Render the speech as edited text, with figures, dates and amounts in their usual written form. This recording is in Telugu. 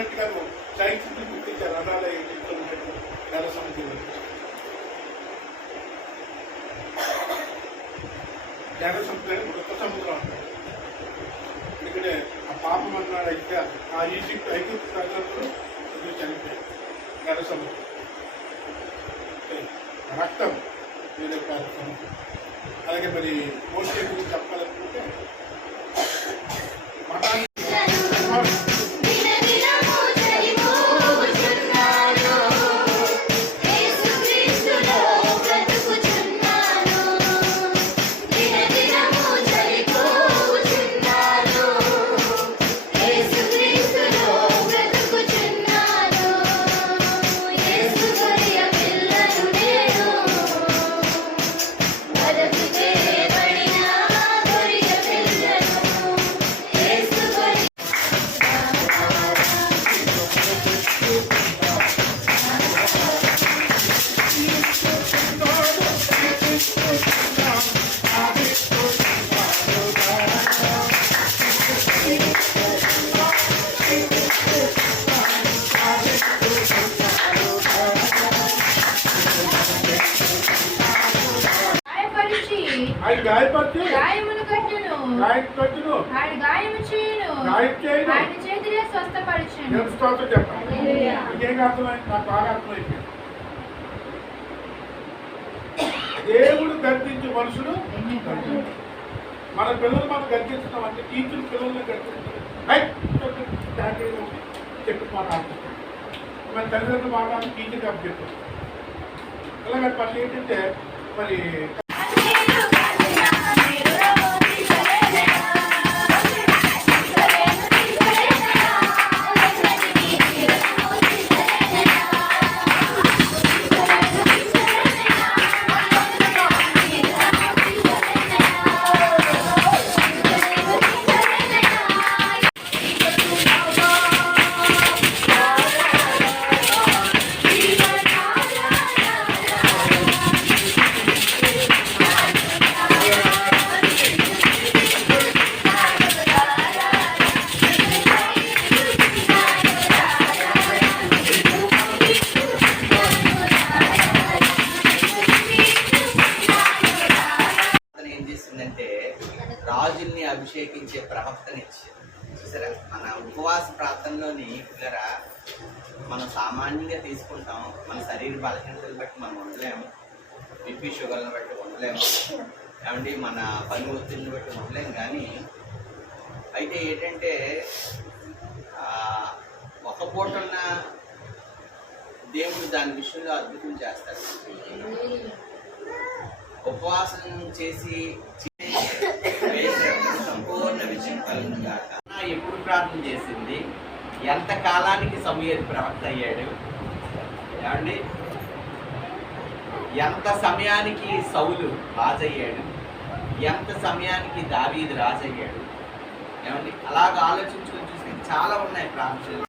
ఉన్నట్టుగా సైన్స్ గుర్తించారు అనాల నెల సముద్రం జన సముద్రం మృత సముద్రం అంటారు. ఎందుకంటే ఆ పాపం అన్నాడు అయితే ఆ ఐగుప్తు ప్రజలు చనిపోయారు. జన సముద్రం రక్తం వేరే సముద్రం. అలాగే మరి మోసే గురించి చెప్పాలనుకుంటే మతాన్ని ఆయన గాయపరచు గాయమును కట్టును ఆయన గాయము చేయును ఆయన చేతిలో స్వస్థపరచును. నేను స్తోత్రం చెప్పండి. ఇంకేం అర్థమైంది? నాకు బాగా అర్థమైంది. దేవుడు గర్తించే మనుషుడు మన పిల్లలు మనం గర్తిస్తున్నాం అంటే టీచర్ పిల్లల్ని గర్తిస్తున్నాం చెప్పి మాట్లాడుతున్నాం. మన తల్లిదండ్రులు మాట్లాడి టీచర్ కాబట్టి చెప్తాం. అలాగే పని ఏంటంటే మరి రాజుల్ని అభిషేకించే ప్రవక్తనిచ్చారు. చూసారా, మన ఉపవాస ప్రార్థనలోని పిల్లరా మనం సామాన్యంగా తీసుకుంటాం. మన శరీర బలహీనతలు బట్టి మనం ఉండలేము, బీపీ షుగర్ని బట్టి ఉండలేము, ఏమండి మన పని ఒత్తిడిని బట్టి ఉండలేము. కానీ అయితే ఏంటంటే ఒక పూట ఉన్న దేవుడు దాని విషయంలో అద్భుతం చేస్తాడు. ఉపవాసం చేసి సంపూర్ణ విజయం కలుగును గాక. ఎప్పుడు ప్రార్థన చేసింది? ఎంత కాలానికి సమూయేలు ప్రవక్త అయ్యాడు? ఏమండి, ఎంత సమయానికి సౌలు రాజయ్యాడు? ఎంత సమయానికి దావీదు రాజయ్యాడు? ఏమండి, అలాగ ఆలోచించుకొని చూస్తే చాలా ఉన్నాయి ప్రార్థనలు.